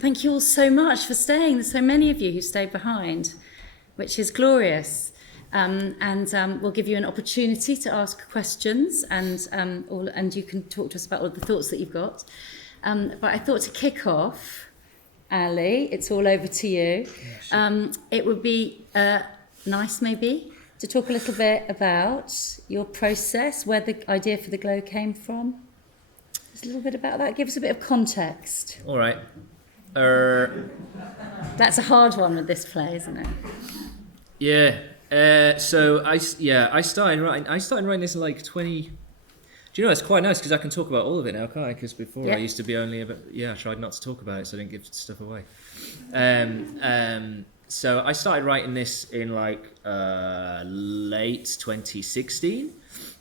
Thank you all so much for staying. There's so many of you who stayed behind, which is glorious. We'll give you an opportunity to ask questions, and you can talk to us about all the thoughts that you've got. But I thought to kick off, Ali, it's all over to you. Yeah, sure. It would be nice maybe to talk a little bit about your process, where the idea for the glow came from. Just a little bit about that. Give us a bit of context. All right. That's a hard one with this play, isn't it? Yeah. So I started writing this in like 20. Do you know, it's quite nice because I can talk about all of it now, can't I? Because before I used to be only about, I tried not to talk about it so I didn't give stuff away. So I started writing this in like late 2016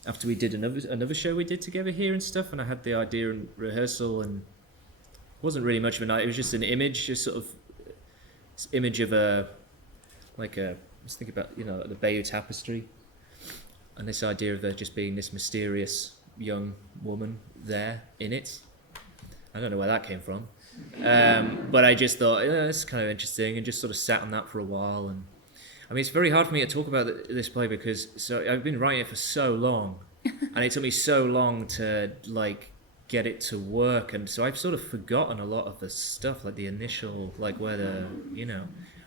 after we did another show we did together here and stuff, and I had the idea in rehearsal, and it wasn't really much of a night. It was just an image, just sort of this image of let's think about, the Bayeux Tapestry, and this idea of there just being this mysterious young woman there in it. I don't know where that came from, but I just thought, this is kind of interesting, and just sort of sat on that for a while. And I mean, it's very hard for me to talk about this play because I've been writing it for so long, and it took me so long to like get it to work, and so I've sort of forgotten a lot of the stuff, like the initial, like where the,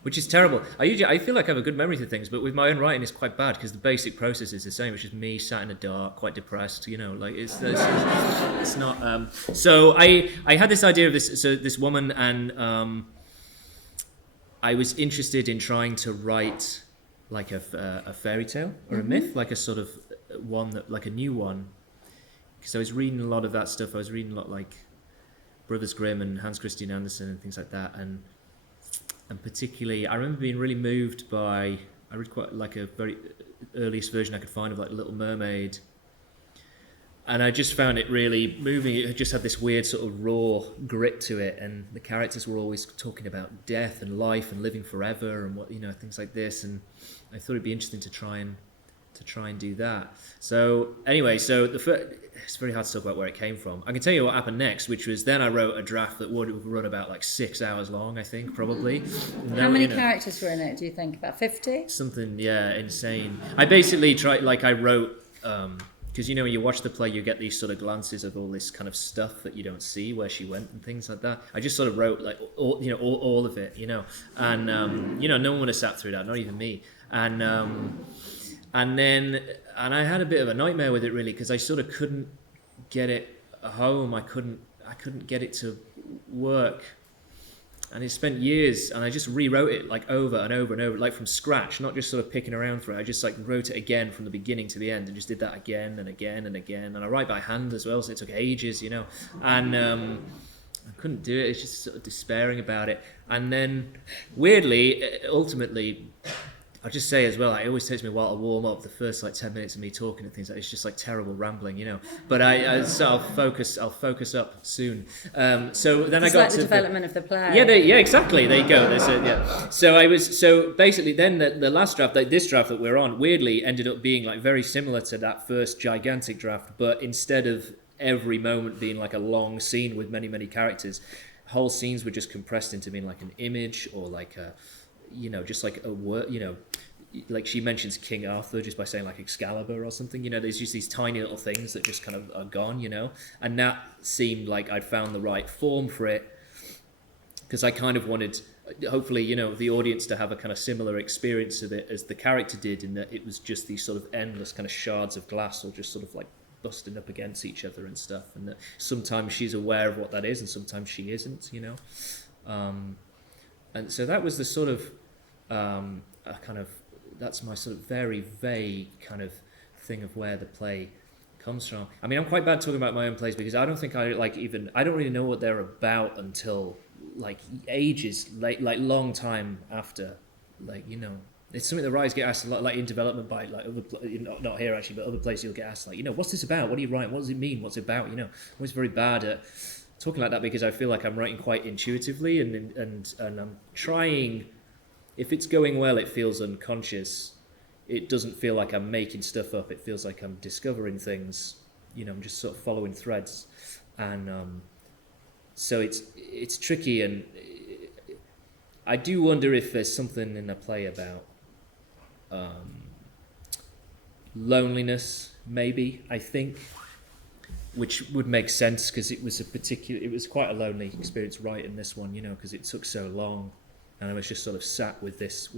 which is terrible. I feel like I have a good memory for things, but with my own writing it's quite bad because the basic process is the same, which is me sat in the dark, quite depressed, like it's not. So I had this idea of this woman, and I was interested in trying to write like a fairy tale or a myth, like a sort of one that, like a new one. Because I was reading a lot of that stuff. I was reading a lot like Brothers Grimm and Hans Christian Andersen and things like that. And particularly, I remember being really moved by, I read quite like a very earliest version I could find of like Little Mermaid. And I just found it really moving. It just had this weird sort of raw grit to it. And the characters were always talking about death and life and living forever and what, things like this. And I thought it'd be interesting to try and do that. So anyway, it's very hard to talk about where it came from. I can tell you what happened next, which was then I wrote a draft that would run about like 6 hours long, I think, probably. How many characters were in it, do you think? About 50? Something, insane. I basically tried, I wrote, because when you watch the play, you get these sort of glances of all this kind of stuff that you don't see, where she went and things like that. I just sort of wrote like all of it, and no one would have sat through that, not even me. And I had a bit of a nightmare with it, really, because I sort of couldn't get it home. I couldn't get it to work, and it spent years. And I just rewrote it like over and over and over, like from scratch, not just sort of picking around for it. I just like wrote it again from the beginning to the end, and just did that again and again and again. And I write by hand as well, so it took ages, And I couldn't do it. It's just sort of despairing about it. And then, weirdly, ultimately, I'll just say as well, it always takes me a while to warm up. The first 10 minutes of me talking and things like it's just like terrible rambling, But I'll focus up soon. So then it's I got like to the development of the play. Yeah, exactly. There you go. So basically then the last draft, like this draft that we're on, weirdly ended up being like very similar to that first gigantic draft, but instead of every moment being like a long scene with many, many characters, whole scenes were just compressed into being like an image or like a, just like a word, like she mentions King Arthur just by saying like Excalibur or something, there's just these tiny little things that just kind of are gone, and that seemed like I'd found the right form for it, because I kind of wanted, hopefully, the audience to have a kind of similar experience of it as the character did, in that it was just these sort of endless kind of shards of glass, or just sort of like busting up against each other and stuff, and that sometimes she's aware of what that is and sometimes she isn't, and so that was the sort of that's my sort of very vague kind of thing of where the play comes from. I mean, I'm quite bad talking about my own plays because I don't think I don't really know what they're about until like ages, like long time after, it's something that writers get asked a lot, like in development by like other, not here actually, but other places you'll get asked like, what's this about? What are you writing? What does it mean? What's it about? I'm always very bad at talking like that because I feel like I'm writing quite intuitively, and I'm trying. If it's going well, it feels unconscious. It doesn't feel like I'm making stuff up. It feels like I'm discovering things. I'm just sort of following threads, and so it's tricky, and I do wonder if there's something in the play about loneliness, maybe, I think, which would make sense because it was quite a lonely experience writing this one, because it took so long, and I was just sort of sat with this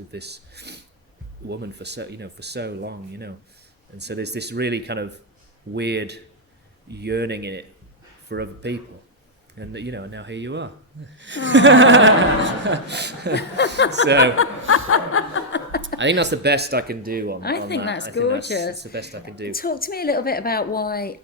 woman for so long, and so there's this really kind of weird yearning in it for other people, and now here you are. So I think that's the best I can do on I think that. that's gorgeous. That's the best I can do. Talk to me a little bit about why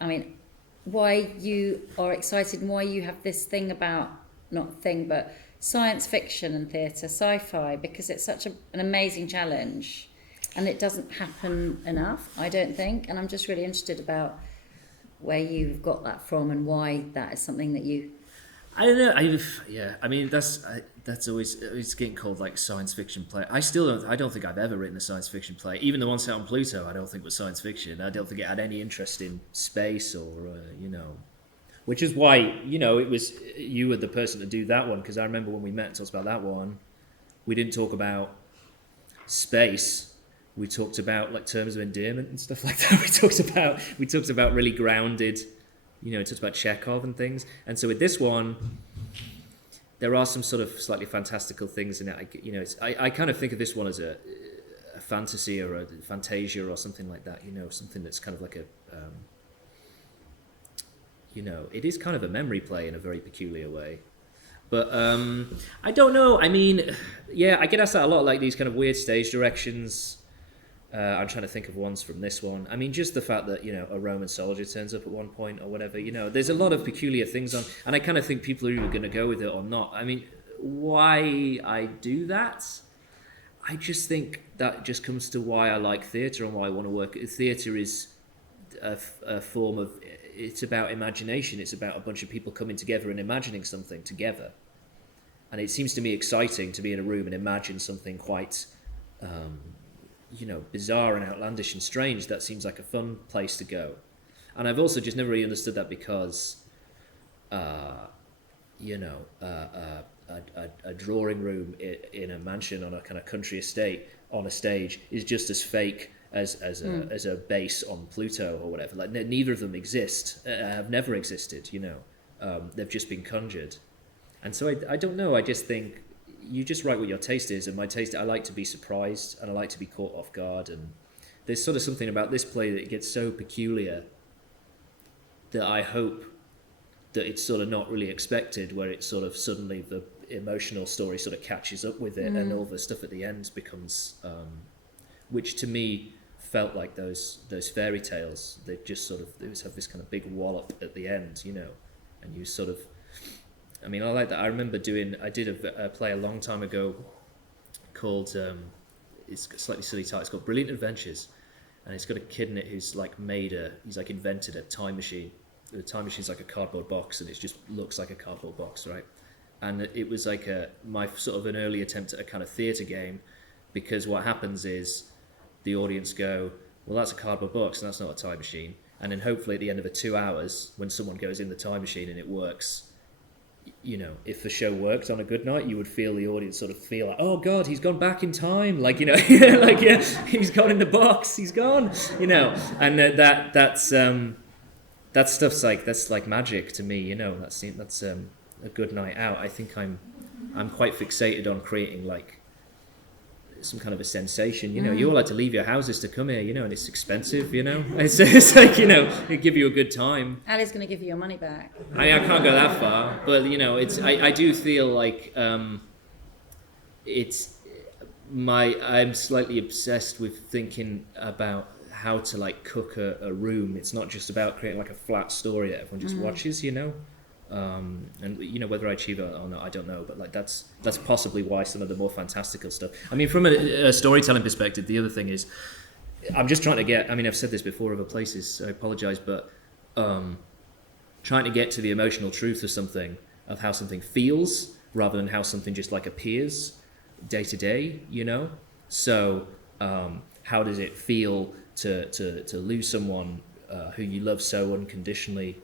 you are excited and why you have this thing about, but science fiction and theatre, sci-fi, because it's such an amazing challenge and it doesn't happen enough, I don't think. And I'm just really interested about where you've got that from and why that is something that you... I don't know. I mean, that's always it's getting called like science fiction play. I don't think I've ever written a science fiction play. Even the one set on Pluto, I don't think was science fiction. I don't think it had any interest in space or which is why it was you were the person to do that one, because I remember when we met and talked about that one, we didn't talk about space. We talked about like terms of endearment and stuff like that. We talked about really grounded. It talks about Chekhov and things. And so with this one, there are some sort of slightly fantastical things in it. I kind of think of this one as a fantasy or a fantasia or something like that. Something that's kind of like it is kind of a memory play in a very peculiar way. But I don't know. I mean, yeah, I get asked that a lot, like these kind of weird stage directions. I'm trying to think of ones from this one. I mean, just the fact that, a Roman soldier turns up at one point or whatever, there's a lot of peculiar things on, and I kind of think people are either going to go with it or not. I mean, why I do that? I just think that just comes to why I like theatre and why I want to work. Theatre is a form of, it's about imagination. It's about a bunch of people coming together and imagining something together. And it seems to me exciting to be in a room and imagine something quite... bizarre and outlandish and strange. That seems like a fun place to go. And I've also just never really understood that because, a drawing room in a mansion on a kind of country estate on a stage is just as fake as a base on Pluto or whatever. Like neither of them exist, have never existed, they've just been conjured. And so I don't know, I just think, you just write what your taste is, and my taste, I like to be surprised and I like to be caught off guard, and there's sort of something about this play that it gets so peculiar that I hope that it's sort of not really expected, where it's sort of suddenly the emotional story sort of catches up with it and all the stuff at the end becomes which to me felt like those fairy tales. They just sort of have this kind of big wallop at the end, and you sort of, I mean, I like that. I remember I did a play a long time ago called, it's a slightly silly title, it's called Brilliant Adventures, and it's got a kid in it who's like he's like invented a time machine. The time machine's like a cardboard box, and it just looks like a cardboard box, right? And it was like my sort of an early attempt at a kind of theatre game, because what happens is the audience go, well, that's a cardboard box, and that's not a time machine. And then hopefully at the end of the 2 hours, when someone goes in the time machine and it works, if the show worked on a good night, you would feel the audience sort of feel like, oh God, he's gone back in time, like he's gone in the box, he's gone, and that stuff's like, that's like magic to me, that's a good night out. I think I'm quite fixated on creating like some kind of a sensation, you all like to leave your houses to come here, and it's expensive, it's like, it give you a good time. Ali's going to give you your money back. I can't go that far, but I do feel like I'm slightly obsessed with thinking about how to like cook a room. It's not just about creating like a flat story that everyone just watches, and whether I achieve it or not, I don't know, but like that's possibly why some of the more fantastical stuff. I mean, from a storytelling perspective, the other thing is I'm just trying to get, I mean, I've said this before other places, so I apologize, but trying to get to the emotional truth of something, of how something feels rather than how something just like appears day to day, so how does it feel to lose someone who you love so unconditionally,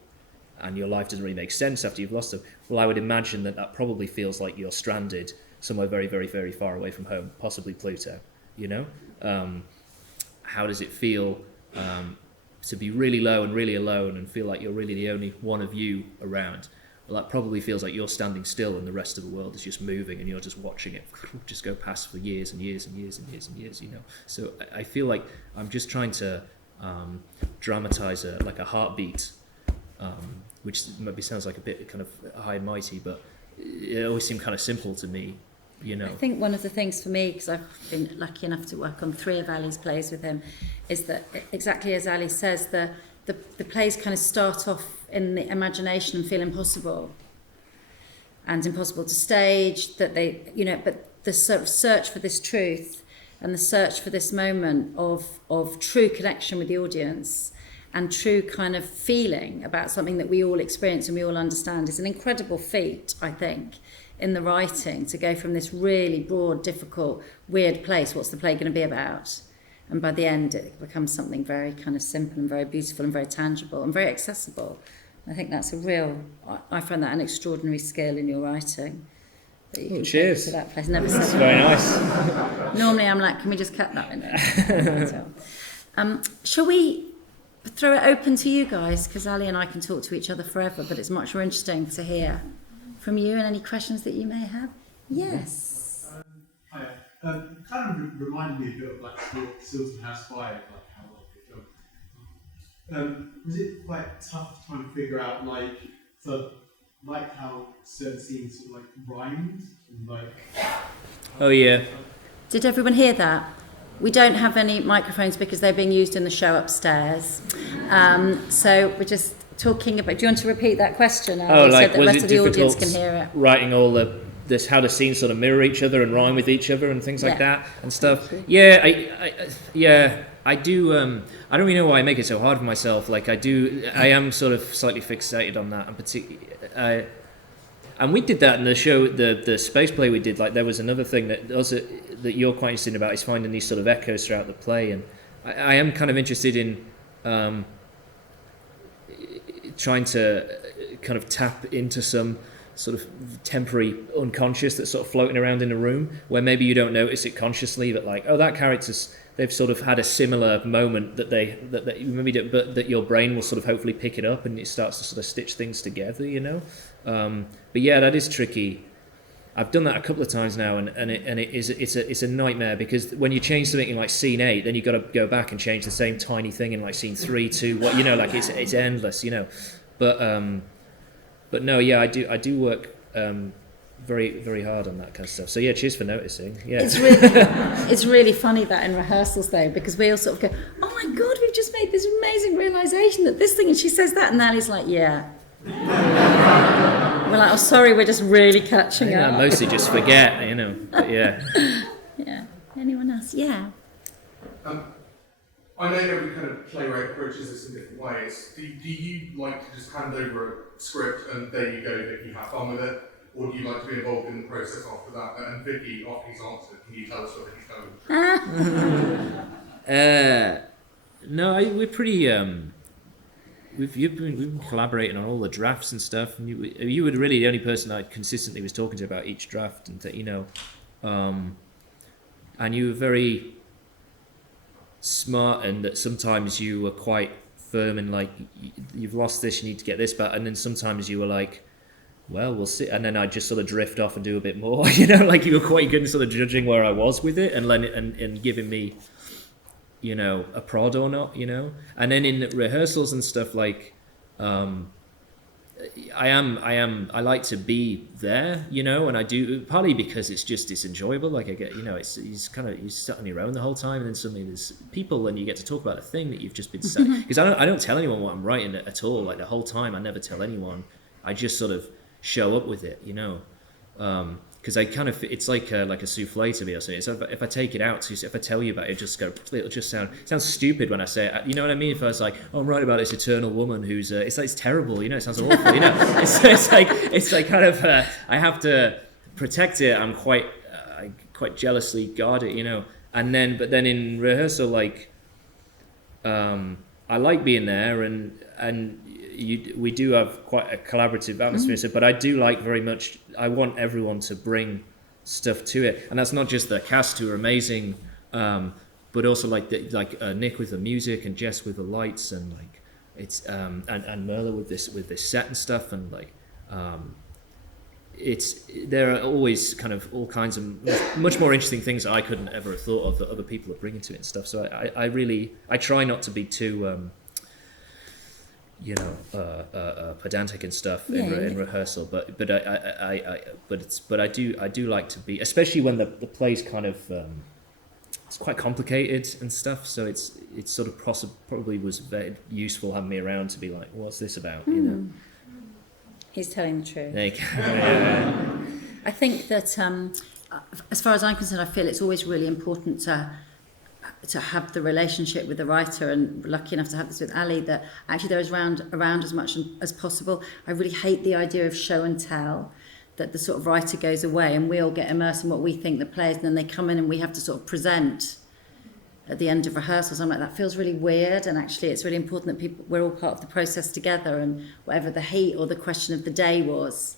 and your life doesn't really make sense after you've lost them. Well, I would imagine that probably feels like you're stranded somewhere very, very, very far away from home, possibly Pluto, you know? How does it feel to be really low and really alone and feel like you're really the only one of you around? Well, that probably feels like you're standing still and the rest of the world is just moving and you're just watching it just go past for years and years and years and years and years, you know? So I feel like I'm just trying to dramatize like a heartbeat, which maybe sounds like a bit kind of high and mighty, but it always seemed kind of simple to me, you know. I think one of the things for me, because I've been lucky enough to work on 3 of Ali's plays with him, is that exactly as Ali says, the plays kind of start off in the imagination and feel impossible and impossible to stage, that they, you know, but the sort of search for this truth and the search for this moment of true connection with the audience and true kind of feeling about something that we all experience and we all understand is an incredible feat, I think, in the writing, to go from this really broad, difficult, weird place, what's the play going to be about? And by the end, it becomes something very kind of simple and very beautiful and very tangible and very accessible. I think that's I find that an extraordinary skill in your writing. That you can cheers. To that place. Never said That's very nice. Normally I'm like, can we just cut that in? Shall we throw it open to you guys? Because Ali and I can talk to each other forever, but it's much more interesting to hear from you and any questions that you may have. Yes. Hi. Kind of reminded me a bit of like Silton House Fire, like how well they filmed. Was it quite tough trying to figure out like how certain scenes sort of like rhymed and like? Oh yeah. Did everyone hear that? We don't have any microphones because they're being used in the show upstairs. So we're just talking about. Do you want to repeat that question? Like, so that the was rest it of the audience difficult can hear it. writing all how the scenes sort of mirror each other and rhyme with each other and things like that and stuff? Yeah, I do. I don't really know why I make it so hard for myself. Like I am sort of slightly fixated on that, and particularly. And we did that in the show, the space play we did. Like there was another thing that also that you're quite interested about is finding these sort of echoes throughout the play, and I am kind of interested in trying to kind of tap into some sort of temporary unconscious that's sort of floating around in a room where maybe you don't notice it consciously, that like, oh, that character's, they've sort of had a similar moment that you maybe don't, but that your brain will sort of hopefully pick it up and it starts to sort of stitch things together, you know. But yeah, that is tricky. I've done that a couple of times now, and it's a nightmare, because when you change something in like scene 8, then you've got to go back and change the same tiny thing in like scene 3, 2, what, you know, like it's endless, you know. But no, yeah, I do work very, very hard on that kind of stuff. So yeah, cheers for noticing. Yeah, it's really funny that in rehearsals though, because we all sort of go, oh my god, we've just made this amazing realization that this thing, and she says that, and Ali's like, yeah. We're like, oh sorry, we're just really catching up. I mostly just forget, you know. But yeah. Yeah. Anyone else? Yeah. I know every kind of playwright approaches this in different ways. Do you like to just hand over a script and there you go, Vicky, have fun with it? Or do you like to be involved in the process after that? And Vicky, after he's answered, can you tell us whether he's done? No, we're pretty. We've been collaborating on all the drafts and stuff, and you were really the only person I consistently was talking to about each draft, and you know, and you were very smart, and that sometimes you were quite firm and like, you've lost this, you need to get this back, and then sometimes you were like, well, we'll see, and then I'd just sort of drift off and do a bit more, you know, like you were quite good at sort of judging where I was with it and giving me, you know, a prod or not, you know. And then in rehearsals and stuff, like I like to be there, you know, and I do, partly because it's enjoyable, like I get, you know, you're sat on your own the whole time, and then suddenly there's people and you get to talk about a thing that you've just been saying, because I don't tell anyone what I'm writing at all, like the whole time I never tell anyone, I just sort of show up with it, you know. Because I kind of, it's like a souffle to me or something. So if I take it out, if I tell you about it, it'll just sounds stupid when I say it. You know what I mean? If I was like, oh, I'm writing about this eternal woman who's, it's terrible, you know, it sounds awful, you know. It's like kind of, I have to protect it. I'm quite jealously guard it, you know. But then in rehearsal, like, I like being there, and we do have quite a collaborative atmosphere. So, but I do like very much. I want everyone to bring stuff to it, and that's not just the cast who are amazing, but also like Nick with the music and Jess with the lights, and like it's and Merla with this set and stuff, and like there are always kind of all kinds of much more interesting things that I couldn't ever have thought of that other people are bringing to it and stuff. So I try not to be too pedantic and stuff in rehearsal, but I do like to be, especially when the play's kind of it's quite complicated and stuff. So it's sort of probably was very useful having me around to be like, what's this about, you know? He's telling the truth. There you go. Yeah. I think that, as far as I'm concerned, I feel it's always really important to have the relationship with the writer, and lucky enough to have this with Ali, that actually there is around as much as possible. I really hate the idea of show and tell, that the sort of writer goes away and we all get immersed in what we think the play is, and then they come in and we have to sort of present at the end of rehearsals. I'm like, that feels really weird, and actually it's really important that we're all part of the process together, and whatever the heat or the question of the day was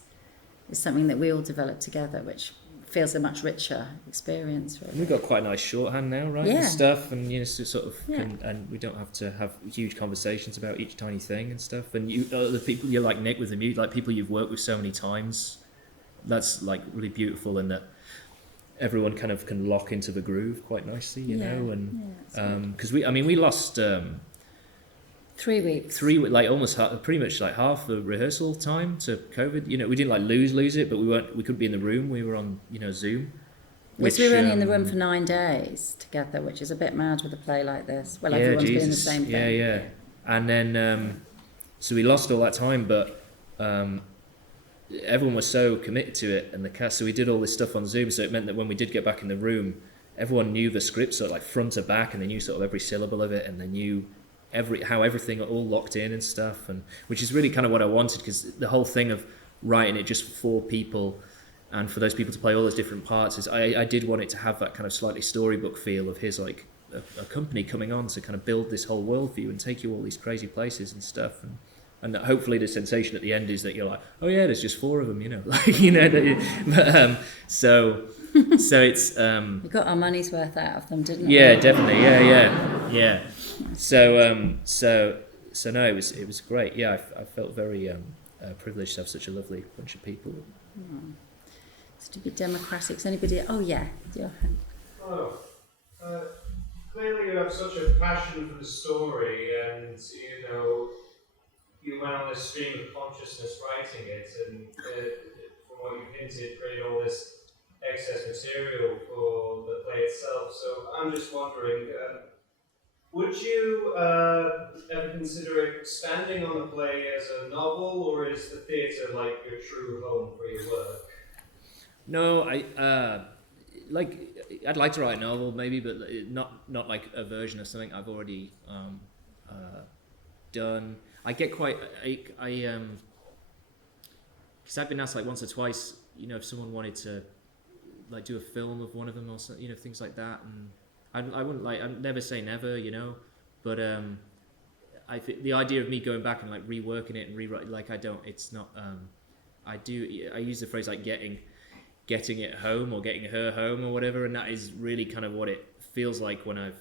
is something that we all develop together, which feels a much richer experience, really. We've got quite a nice shorthand now, right? Yeah. And stuff, and sort of and we don't have to have huge conversations about each tiny thing and stuff. And the people you're like Nick with the mute, like people you've worked with so many times, that's like really beautiful, and that everyone kind of can lock into the groove quite nicely, you know. And because we lost 3 weeks. Like almost pretty much like half the rehearsal time to COVID. You know, we didn't like lose it, but we couldn't be in the room. We were on Zoom. Yes, we were only in the room for 9 days together, which is a bit mad with a play like this. Well, everyone's doing the same thing. Yeah. And then so we lost all that time, but everyone was so committed to it, and the cast. So we did all this stuff on Zoom. So it meant that when we did get back in the room, everyone knew the script sort of like front to back, and they knew sort of every syllable of it, and they knew how everything all locked in and stuff, and which is really kind of what I wanted, because the whole thing of writing it just for people and for those people to play all those different parts is I did want it to have that kind of slightly storybook feel of his like a company coming on to kind of build this whole world for you and take you all these crazy places and stuff, and hopefully the sensation at the end is that you're like, oh yeah, there's just 4 of them, you know, like, you know, so it's we got our money's worth out of them, didn't we? Yeah, definitely, yeah. So no, it was great. Yeah, I felt very privileged to have such a lovely bunch of people. So to be democratic. Is anybody? Oh yeah, Johan. Oh, clearly you have such a passion for the story, and you went on this stream of consciousness writing it, and from what you've hinted, created all this excess material for the play itself. So I'm just wondering, would you ever consider expanding on the play as a novel, or is the theatre like your true home for your work? No, I'd like to write a novel maybe, but not like a version of something I've already done. I get quite because I've been asked like once or twice, if someone wanted to like do a film of one of them or something, things like that, and I wouldn't I'd never say never, but I think the idea of me going back and like reworking it and rewriting, I use the phrase like getting it home or getting her home or whatever, and that is really kind of what it feels like when I've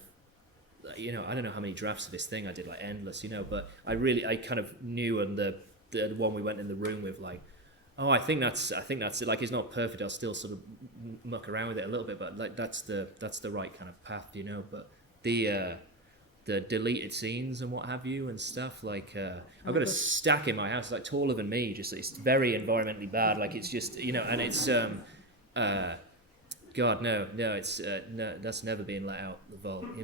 I don't know how many drafts of this thing I did, like endless, but I kind of knew, and the one we went in the room with, like, oh, I think that's it. Like, it's not perfect. I'll still sort of muck around with it a little bit, but like that's the right kind of path, But the deleted scenes and what have you and stuff, like I've got a stack in my house, like taller than me. Just it's very environmentally bad. Like it's just and it's God, no, it's no, that's never being let out the vault, We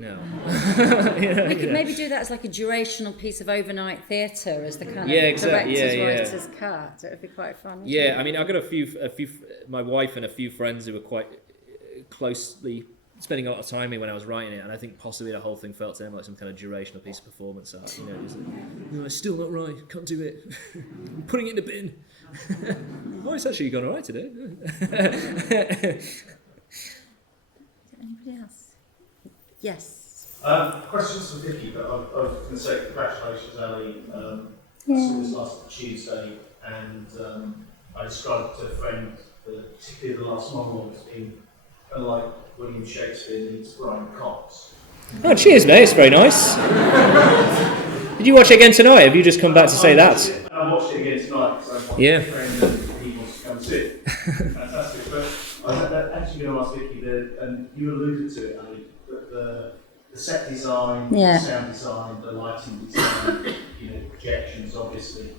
could maybe do that as like a durational piece of overnight theatre, as the kind of director's writer's cut. It would be quite fun. Yeah, I mean, I've got a few, my wife and a few friends who were quite closely spending a lot of time with me when I was writing it, and I think possibly the whole thing felt to them like some kind of durational piece of performance art. Just like, it's still not right, can't do it. I'm putting it in the bin. Oh, it's actually gone all right today. Anybody else? Yes. Questions for Vicky, but I was going to say congratulations, Ali. I saw this last Tuesday, and I described to a friend that particularly the last monologue has been kind of like William Shakespeare meets Brian Cox. Oh, cheers, mate. It's very nice. Did you watch it again tonight? Have you just come back to say that? I watched it again tonight because I Yeah. a friend and he wants to come sit. Fantastic. But I was actually going to ask Vicky, and you alluded to it, Ali, but the set design, Yeah. the sound design, the lighting design, projections obviously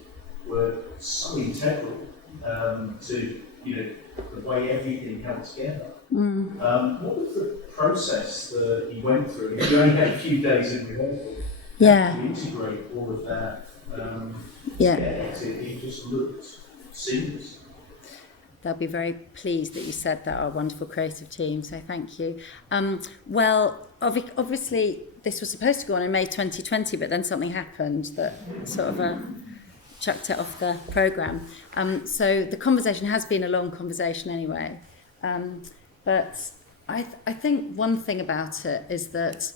were so integral to the way everything held together. What was the process that you went through? You only had a few days in rehearsal. Yeah. To integrate all of that. It just looked seamless. They'll be very pleased that you said that, our wonderful creative team, so thank you. Well, obviously this was supposed to go on in May 2020, but then something happened that sort of chucked it off the programme. So the conversation has been a long conversation anyway. But I think one thing about it is that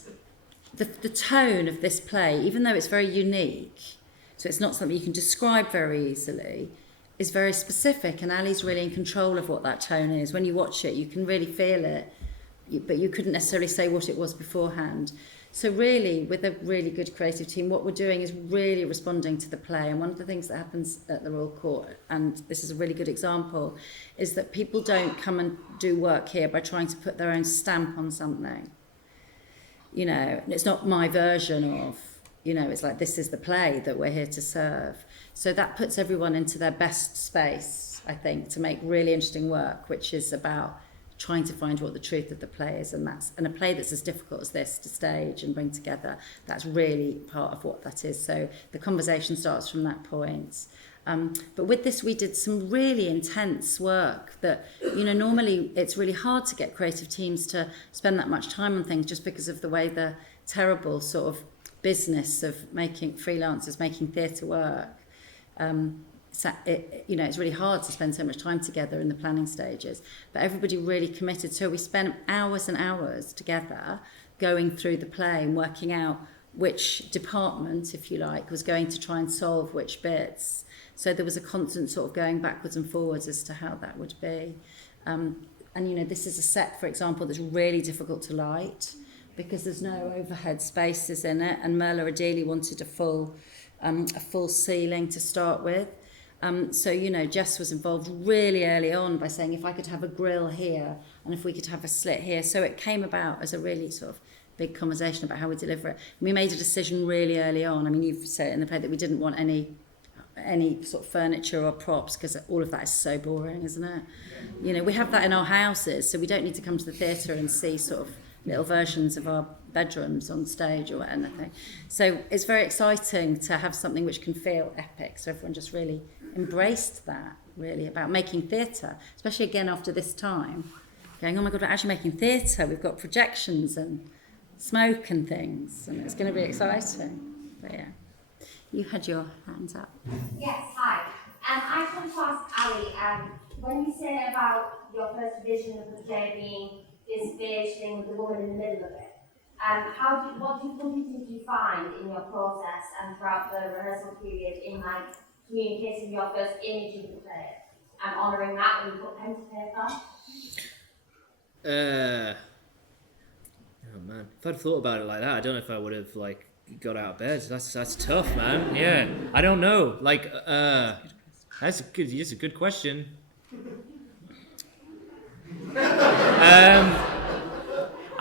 the tone of this play, even though it's very unique, so it's not something you can describe very easily, is very specific, and Ali's really in control of what that tone is. When you watch it, you can really feel it, but you couldn't necessarily say what it was beforehand. So really, with a really good creative team, what we're doing is really responding to the play. And one of the things that happens at the Royal Court, and this is a really good example, is that people don't come and do work here by trying to put their own stamp on something. It's not my version of, it's like, this is the play that we're here to serve. So that puts everyone into their best space, I think, to make really interesting work, which is about trying to find what the truth of the play is, and a play that's as difficult as this to stage and bring together, that's really part of what that is. So the conversation starts from that point. But with this, we did some really intense work that, normally it's really hard to get creative teams to spend that much time on things just because of the way the terrible sort of business of making freelancers making theatre work. It's really hard to spend so much time together in the planning stages, but everybody really committed. So we spent hours and hours together going through the play and working out which department, if you like, was going to try and solve which bits. So there was a constant sort of going backwards and forwards as to how that would be. This is a set, for example, that's really difficult to light because there's no overhead spaces in it, and Merla ideally wanted a full ceiling to start with. Jess was involved really early on by saying if I could have a grill here and if we could have a slit here. So it came about as a really sort of big conversation about how we deliver it. We made a decision really early on. I mean, you've said in the play that we didn't want any sort of furniture or props because all of that is so boring, isn't it? We have that in our houses, so we don't need to come to the theatre and see sort of little versions of our bedrooms on stage or anything. So it's very exciting to have something which can feel epic. So everyone just really embraced that, really, about making theatre, especially again after this time, going, oh my God, we're actually making theatre. We've got projections and smoke and things, and it's going to be exciting. But yeah, you had your hands up. Yes, hi. I just want to ask Ali, when you say about your first vision of the play being this beige thing with the woman in the middle of it, what difficulties did you find in your process and throughout the rehearsal period in communicating your first image of the play and honouring that when you put pen to paper? Oh man, if I'd thought about it like that, I don't know if I would have got out of bed. That's tough, man. Yeah, I don't know. That's a good question.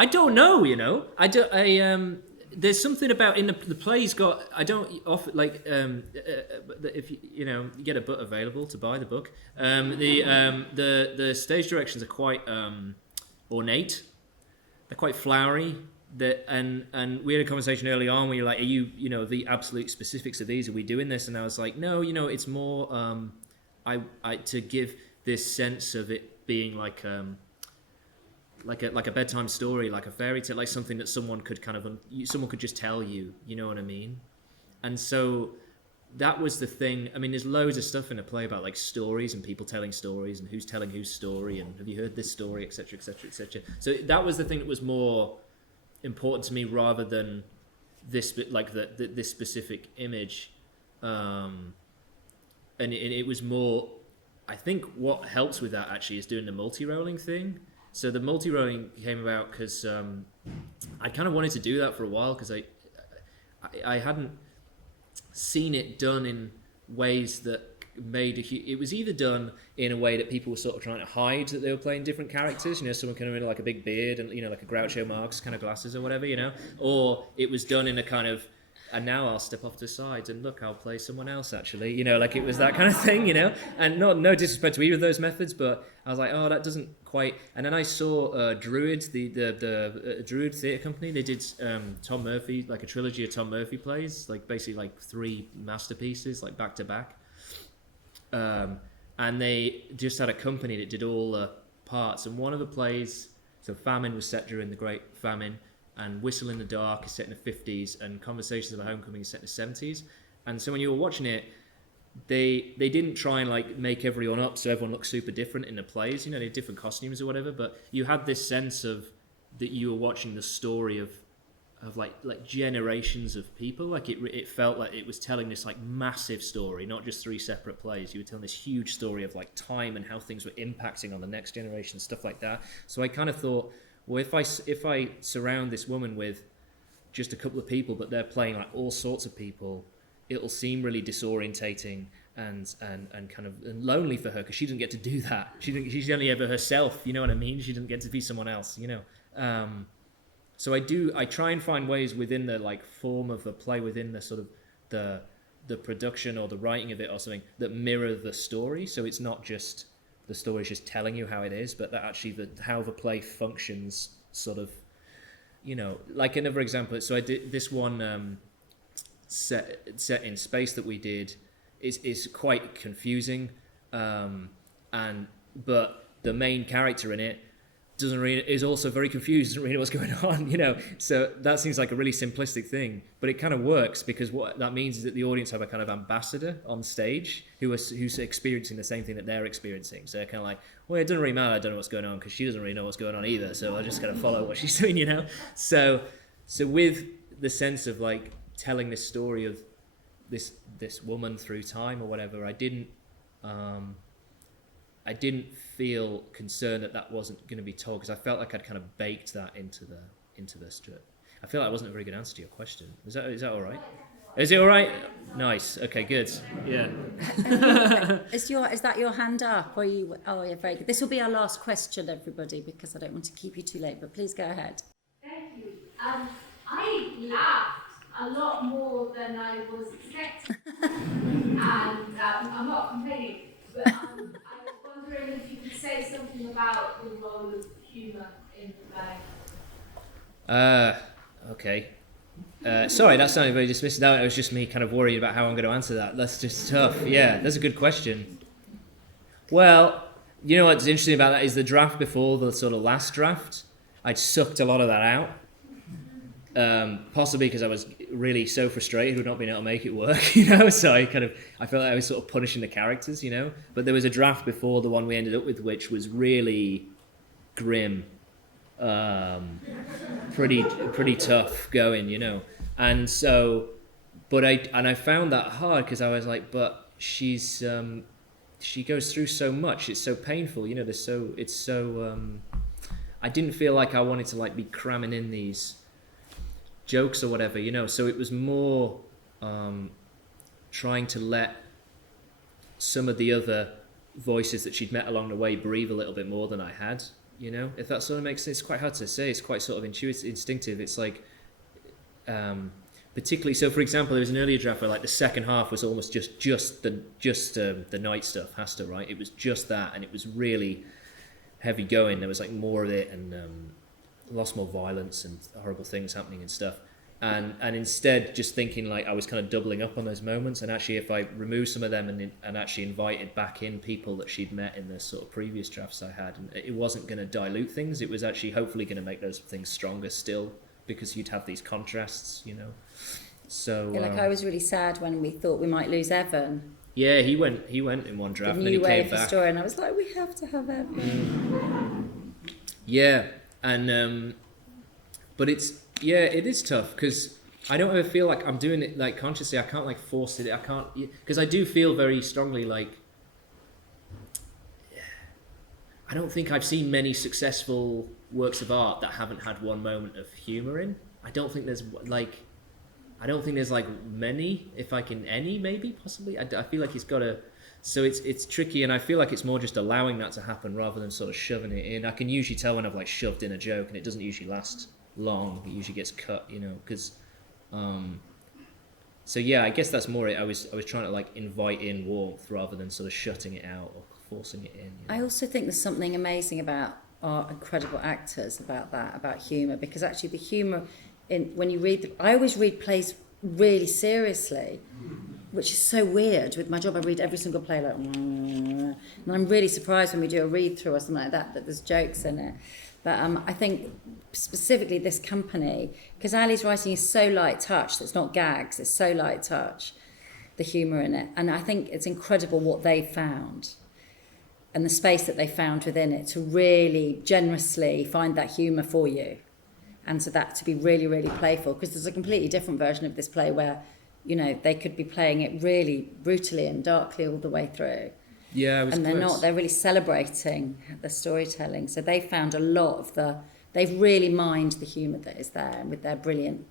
I don't know. There's something about in the play's got. I don't often if you get a book available to buy the book. The stage directions are quite ornate. They're quite flowery. And we had a conversation early on where you're like, are you the absolute specifics of these? Are we doing this? And I was like, no, it's more I to give this sense of it being like a bedtime story, like a fairy tale, like something that someone could someone could just tell you, you know what I mean? And so that was the thing. I mean, there's loads of stuff in a play about stories and people telling stories and who's telling whose story and have you heard this story, etc., etc., etc. So that was the thing that was more important to me rather than this like this specific image, and it was more. I think what helps with that actually is doing the multi-rolling thing. So the multi-rolling came about because I kind of wanted to do that for a while because I hadn't seen it done in ways that it was either done in a way that people were sort of trying to hide that they were playing different characters, someone kind of in like a big beard and like a Groucho Marx kind of glasses or whatever, or it was done in a kind of, and now I'll step off to the side and look, I'll play someone else actually, like it was that kind of thing, and no disrespect to either of those methods, but I was like, oh, that doesn't quite. And then I saw Druid, the Druid Theatre Company. They did Tom Murphy, like a trilogy of Tom Murphy plays, like basically like 3 masterpieces, like back to back. And they just had a company that did all the parts. And one of the plays, so Famine was set during the Great Famine, and Whistle in the Dark is set in the 50s, and Conversations of a Homecoming is set in the 70s. And so when you were watching it, they didn't try and like make everyone up so everyone looked super different in the plays, they had different costumes or whatever, but you had this sense of that you were watching the story of like generations of people. Like it felt like it was telling this like massive story, not just 3 separate plays. You were telling this huge story of like time and how things were impacting on the next generation, stuff like that. So I kind of thought, well, if I surround this woman with just a couple of people, but they're playing like all sorts of people, it'll seem really disorientating and kind of lonely for her because she doesn't get to do that. She's only ever herself. You know what I mean? She doesn't get to be someone else. So I try and find ways within the like form of a play, within the sort of the production or the writing of it or something that mirror the story. So it's not just the story is just telling you how it is, but that actually how the play functions sort of, like another example. So I did this one set in space that we did is quite confusing, but the main character in it is also very confused, doesn't really know what's going on, So that seems like a really simplistic thing, but it kind of works because what that means is that the audience have a kind of ambassador on stage who's experiencing the same thing that they're experiencing. So they're kind of like, well, it doesn't really matter, I don't know what's going on because she doesn't really know what's going on either, so I just kind of follow what she's doing, So with the sense of like telling this story of this woman through time or whatever, I didn't feel concerned that wasn't going to be told because I felt like I'd kind of baked that into the strip. I feel like that wasn't a very good answer to your question. Is that all right? Is it all right? Nice. Okay, good. Yeah. Is that your hand up? Or you? Oh, yeah, very good. This will be our last question, everybody, because I don't want to keep you too late. But please go ahead. Thank you. I laughed a lot more than I was expecting, and I'm not complaining, but I was wondering if you could say something about the role of humour in the play. Okay. Sorry, that sounded very dismissive. That was just me kind of worried about how I'm going to answer that. That's just tough. Yeah, that's a good question. Well, you know what's interesting about that is the draft before the sort of last draft, I'd sucked a lot of that out. Possibly because I was really so frustrated with not being able to make it work, so I felt like I was sort of punishing the characters, but there was a draft before the one we ended up with which was really grim, pretty tough going, and so I found that hard because I was like, but she goes through so much, it's so painful, I didn't feel like I wanted to like be cramming in these jokes or whatever, so it was more trying to let some of the other voices that she'd met along the way breathe a little bit more than I had, if that sort of makes sense. It's quite hard to say, it's quite sort of instinctive. It's like particularly, so for example, there was an earlier draft where like the second half was almost just the night stuff, Hasta, right? It was just that, and it was really heavy going. There was like more of it, and lots more violence and horrible things happening and stuff, and instead just thinking like I was kind of doubling up on those moments, and actually if I removed some of them and actually invited back in people that she'd met in the sort of previous drafts I had, and it wasn't going to dilute things, it was actually hopefully going to make those things stronger still, because you'd have these contrasts, so I was really sad when we thought we might lose Evan. Yeah, he went in one draft, The and then he new way came of the back. story, and I was like, we have to have Evan. Yeah, and but Yeah, it is tough because I don't ever feel like I'm doing it like consciously. I can't like force it. I can't, because I do feel very strongly like I don't think I've seen many successful works of art that haven't had one moment of humor in. I don't think there's like many, if I can, any maybe possibly. I feel like it's got to. So it's tricky, and I feel like it's more just allowing that to happen rather than sort of shoving it in. I can usually tell when I've like shoved in a joke, and it doesn't usually last long. It usually gets cut, you know, because. So yeah, I guess that's more it. I was trying to like invite in warmth rather than sort of shutting it out or forcing it in. You know? I also think there's something amazing about our incredible actors about humour, because actually the humour when you read I always read plays really seriously, which is so weird. With my job, I read every single play like, and I'm really surprised when we do a read through or something like that there's jokes in it. But I think specifically this company, because Ali's writing is so light touch, it's not gags, it's so light touch, the humour in it. And I think it's incredible what they found and the space that they found within it to really generously find that humour for you. And so that to be really, really playful, because there's a completely different version of this play where, you know, they could be playing it really brutally and darkly all the way through. Yeah, and they're not. They're really celebrating the storytelling. So they found a lot of they've really mined the humour that is there, and with their brilliant.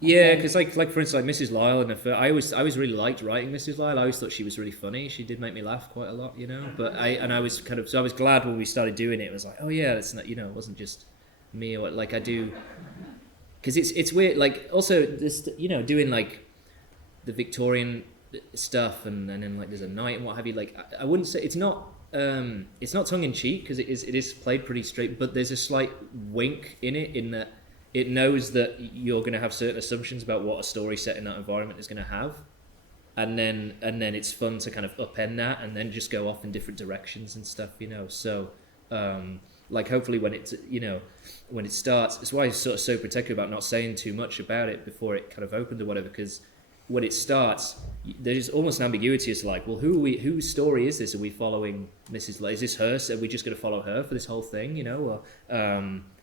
Yeah, because like for instance, like Mrs Lyall, and I always really liked writing Mrs Lyall. I always thought she was really funny. She did make me laugh quite a lot, you know. But I was glad when we started doing it. It was like, oh yeah, it's not, you know, it wasn't just me or like I do, because it's weird. Like also this, you know, doing like the Victorian stuff and then like there's a night and what have you. Like I wouldn't say it's not tongue in cheek, because it is played pretty straight, but there's a slight wink in it, in that it knows that you're going to have certain assumptions about what a story set in that environment is going to have, and then it's fun to kind of upend that and then just go off in different directions and stuff, you know. So like hopefully when it starts, it's why I'm sort of so protective about not saying too much about it before it kind of opened or whatever, because when it starts, there's almost an ambiguity as to like, well, whose story is this? Are we following Mrs. Lyall? Is this her? So are we just going to follow her for this whole thing, you know? Or,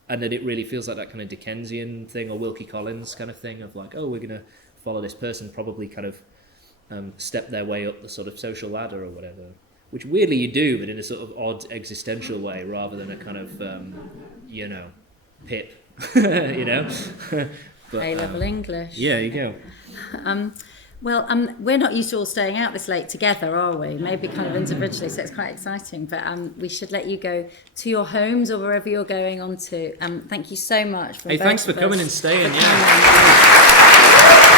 and then it really feels like that kind of Dickensian thing, or Wilkie Collins kind of thing of like, oh, we're going to follow this person, probably kind of step their way up the sort of social ladder or whatever. Which weirdly you do, but in a sort of odd existential way rather than a kind of, you know, pip, you know? But, A-level English. Yeah, you go. We're not used to all staying out this late together, are we? Maybe kind of individually, so it's quite exciting. But we should let you go to your homes or wherever you're going on to. Thank you so much. Hey, thanks for coming and staying. Yeah.